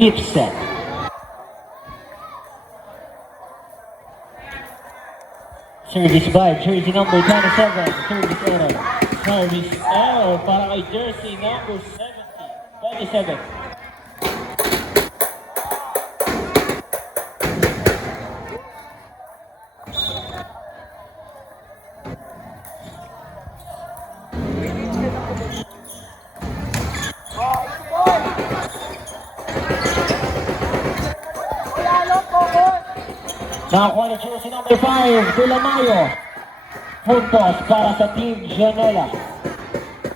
Fifth set. Service by jersey number 27. Service error. Service error para kay jersey number 27. Nakakuha na jersey number 5. Tulamayo. Puntos para sa Team Janela.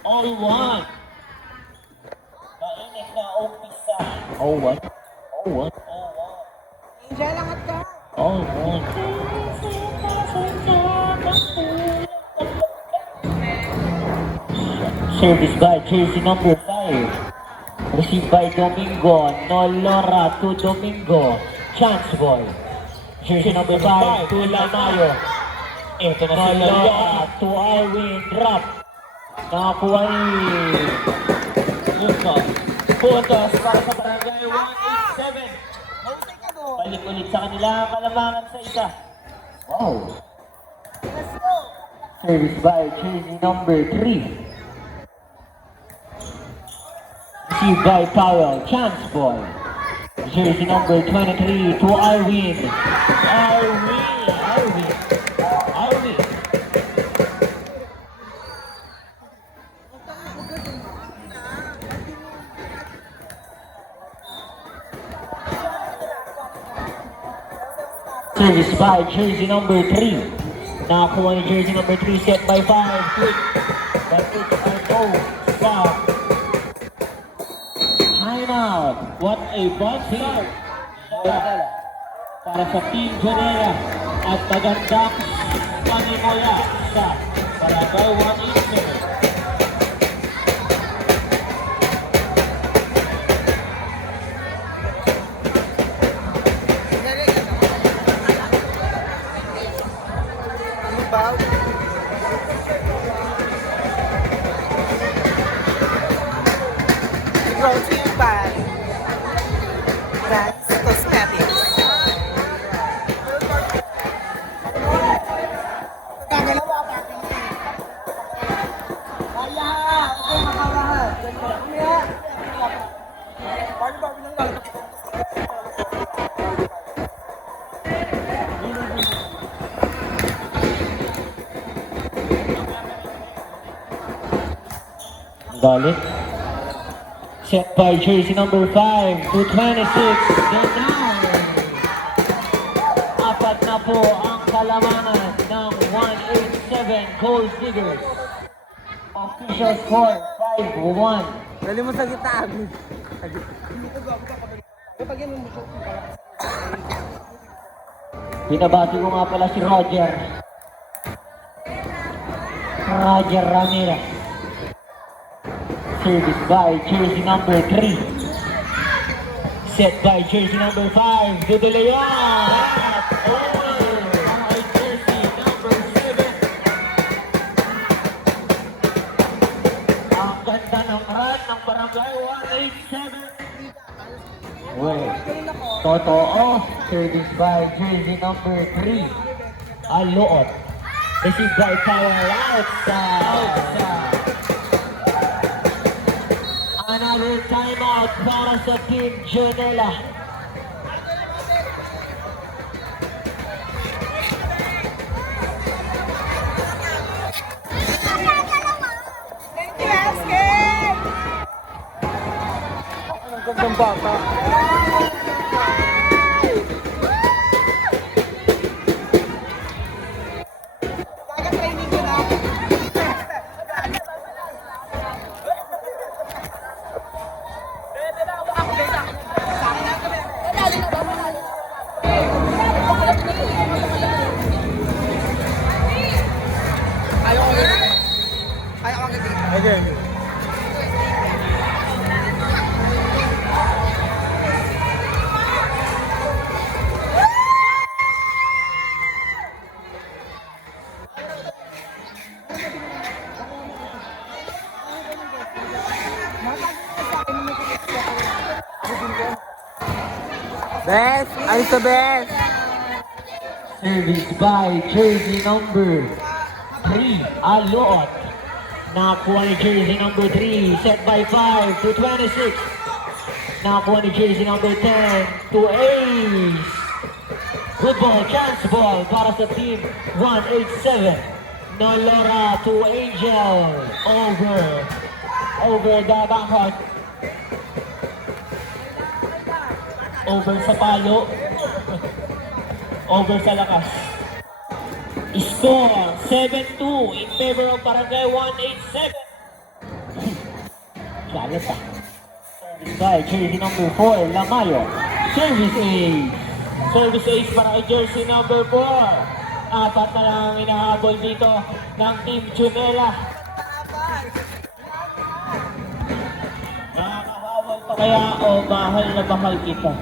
All one. Mainit na umpisa. Oh, what? Oh, what? Angel, angat ka. Oh, what? Service by jersey number 5. Received by Domingo. Nolora to Domingo. Chance ball. Jersey number 5 to Lamayo. Ito na si Nolora Lalya. to Arwin. Drop. Nakakuha ni Puntos para sa barangay 187. Husay ka mo. balik ulit sa kanila ang kalamangan sa isa. Wow. Let's go. Service by jersey number 3. Received by Powell. Chance ball. Jersey number 23 to Arwin. Arwin. Service by jersey number 3. Nakakuha ni jersey number 3 set by 5. Quick. But it's a no. Stop. Timeout. What a bounce start. Para sa Team Janela. At magandang panimula sa barangay 187. Brought to you by Vans Cosmetics. Gagalawa pa rin. Kaya, okay makawahal. Kaya, paano ba bilang Galit. Set by jersey number 5 to 26. Down. Apat na po ang kalamangan ng 187 Gold Diggers. Official score 5-1. Dali mo sa gitna, Agni. Kapag yan mo siya. Binabati ko nga pala si Roger. Roger Ramirez. Service by jersey number 3. Set by jersey number 5. To De Leon. Over para kay jersey number 7. Ang ganda ng run ng barangay 187. Well, totoo. Service by jersey number 3. Aloot. Received by Powell outside. Another timeout para sa Team Janela. Thank you, Asken! Ang gandang bata. Kaka-training ko na. Best! Alis sa best! Service by jersey number 3, Alot. Nakakuha ni jersey number 3, set by 5 to 26. Nakakuha ni jersey number 10 to Ace. Good ball, chance ball para sa team 187. Nolora to Angel. Over the backhand. Over sa palo. Over sa lakas. Score 7-2 in favor of Barangay 187. Galit ah. Service by jersey number 4, Lamayo. Service ace. Service ace para kay jersey number 4. Apat na lang ang inahabol dito ng Team Junela. Nakakahawal pa kaya o mahal na bakal kita?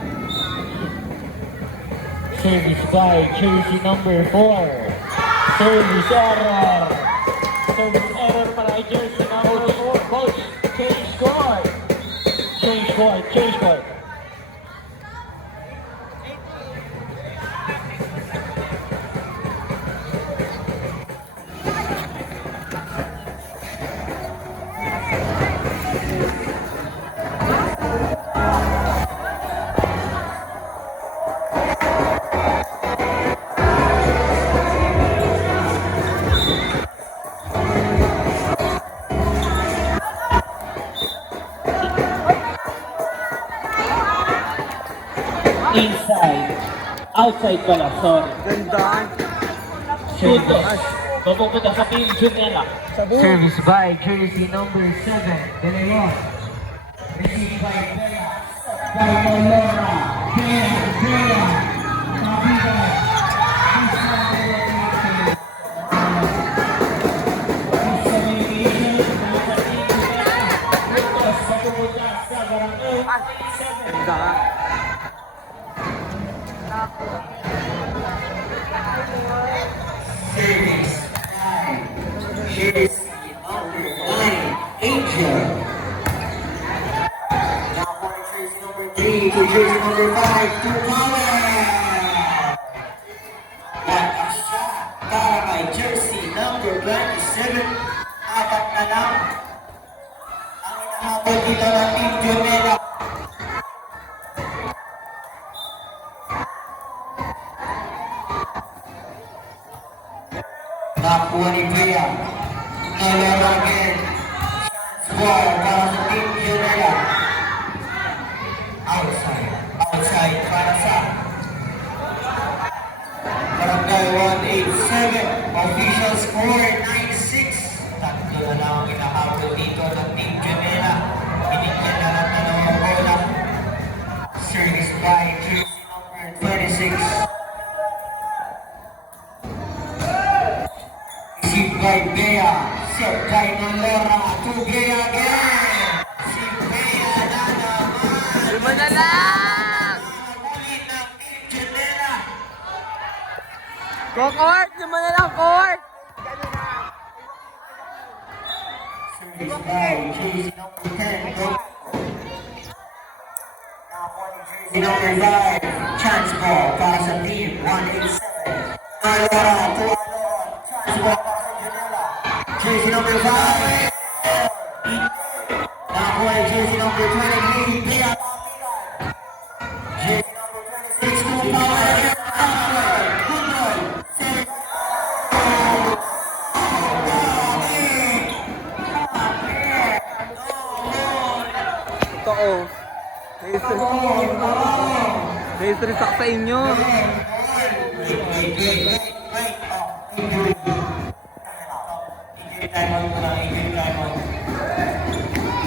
Service by jersey number 4. Service error. Service error para kay jersey number 4. Coach, change court. Change court. Inside. Outside pala, sorry. Ganda! Tutos. Mapupunta sa Team Junela. Service by jersey number 7, De Leon. Received by Bea. By Nolora. Bea. Kabigan. Ganda! Service by jersey number 9, Angel. Now for jersey number 3 to jersey number 5 to Colin. At ang shot para kay jersey number 27. Apat na lang ang inahabol dito ng Team Junela. Nakakuha ni Bea. Nolora again. Ball para sa Team Junela. Outside para sa Barangay 187. Official score 9-6. Tatlo na lang ang inahabol dito ng Team Junela. Binigyan na lang na ng bola. Service by jersey number 26. Received by Bea. Set by Nolora to Bea again. Si Bea na naman. Lima na lang! Ulit ng Team Junela. Go court! Lima na lang court! Service by jersey number 10. Go. Jersey number 5. Chance ball para sa team 187. Nolora to Alon. Chance ball para sa Junela. Jersey number 5. Nakakuha yung jersey number 23. Bea Papilan. Jersey number 26 to Power. Good ball. Totoo. May stress ako sa inyo.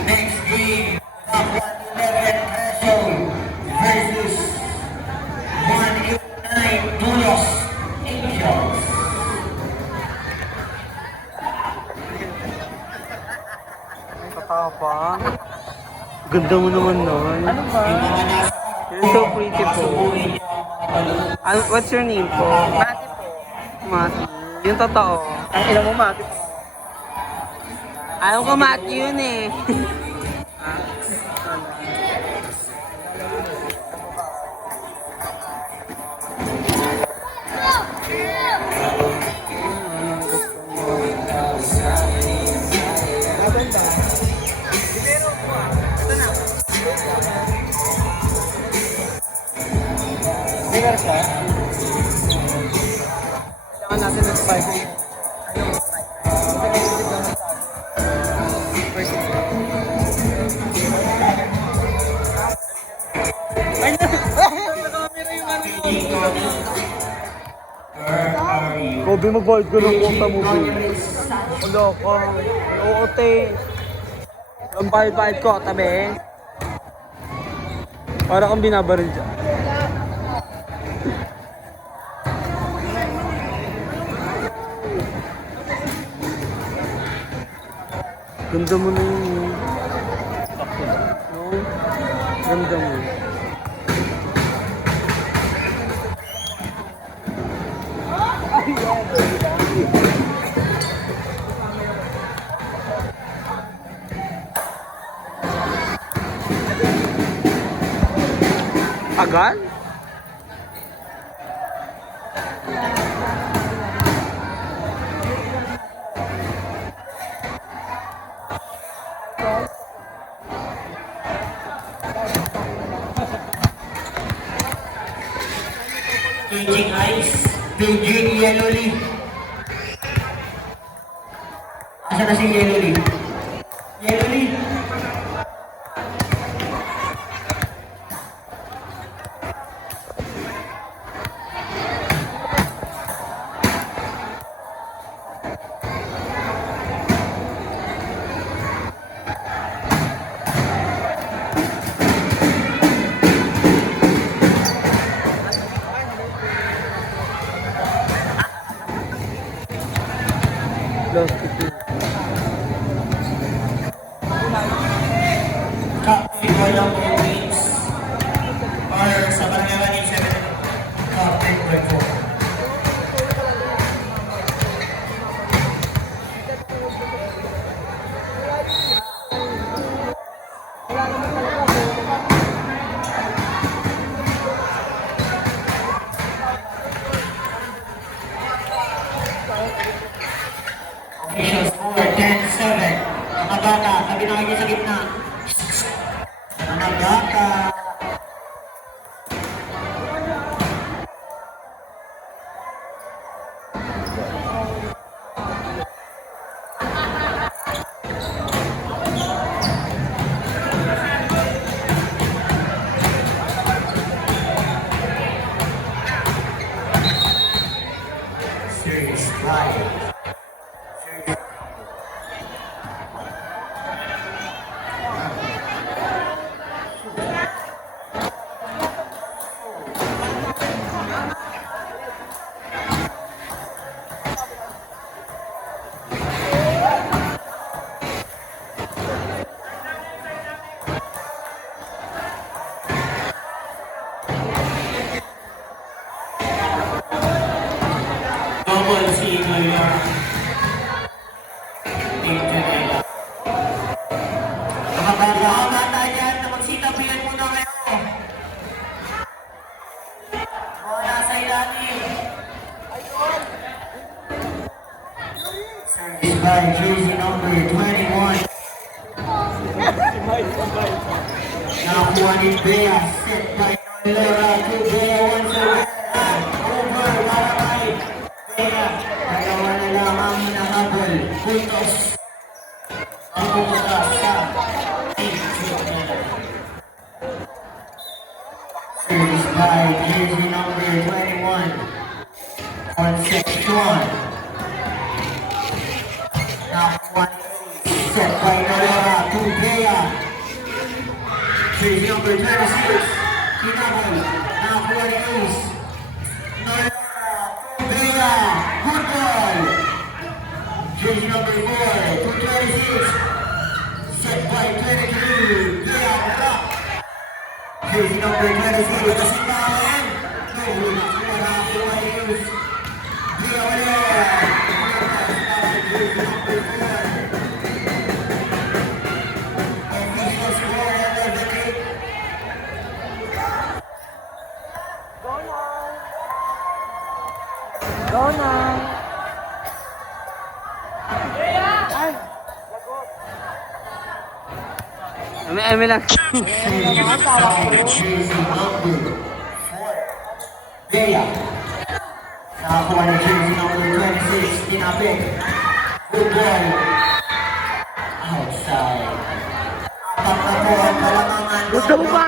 Next game, top 111 Quezon versus 189 Tulos Angels. Katapang. Ganda mo naman nun. Ano ba? You're so pretty po. What's your name po? Mati po. Mati. Yung totoo. Ang ina mo, Mati po. Ayaw ko Mati yun eh. Striker siya. Kailangan natin ng spike. Kobe, mag-void ko ng quota mo, Kobe. Hello, ko. Hello, ote. Ang bayad ko, tabi. Para kang binabaril dyan. Ganda mo na yun. No? Ganda mo. Agad? Changing eyes, Beijing Yellow Leaf. Asa na si Yellow Leaf? Yellow Leaf. Last kick. Captain Walang Wings. Or sa Barangay 7, Captain Webfo. Official score 10-7. Nagata, sabi na kayo sa gitna. Nagata. Series 5. Double C New York. Team Janela. Makakagawa tayo dyan na magsitapian muna kayo. Mga nasa ilalim. Service by jersey number 21. Nakakuha ni Bea. Set by Nolera to Bea once again. Over, Maramay. Bea, dalawa na lang ang nahabol. Puntos. Ang pumunta sa service by jersey number 21. On section. Nakakuha ni set by Nolera to Bea. Jersey number 26. Kinabol. Nakakuha ni Ace. Nolera. Bea, good ball. Jersey number 4, 226. Set by 23. Bea, rock. Jersey number 26, kasintahan. No, nakakuha ni Ace. Bea, wala. Jersey number 4. Official score, 11-8. Go now. Eme lang. Jersey number 4. Bea. Nakakuha ni jersey number 26, Tinapit. Good ball. Outside. Apat na po ang kalamangan. Gusto mo ba?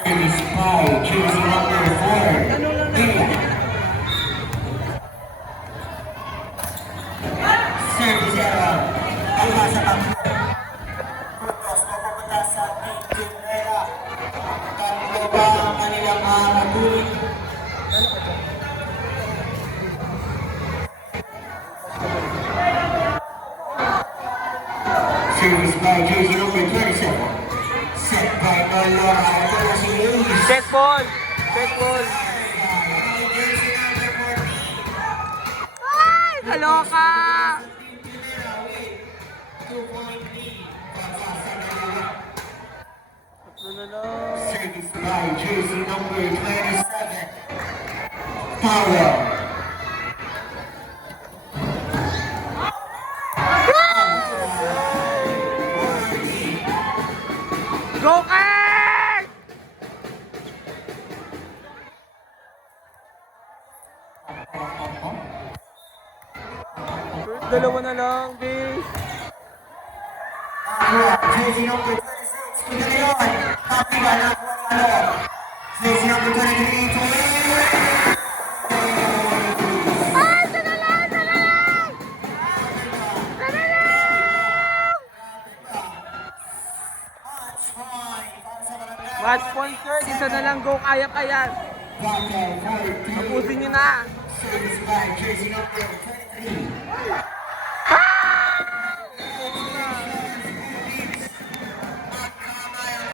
Service by jersey number 4, Bea. Service error. Alba sa tatlo. Frutos na pupunta sa Team Tinera. Tatlo ba ang kanilang makakatuloy? Service by jersey number 27. Set by Marlon. Ito na si Ace. Check ball. Check ball. Jersey number 14. Ay, kaloka! 2-point lead. Ano na lang? Service by jersey number 27. Powell. Go, Kurt! Kurt, dalawa na lang, base. Jersey number 26. Kuya Leon. Papiga na po ang ano. Jersey number 23. Ay, sana lang! Sana lang! Sana lang! Match point, sir. Isa na lang, go. Kaya-kaya. Tapusin nyo na. Service by jersey number 23.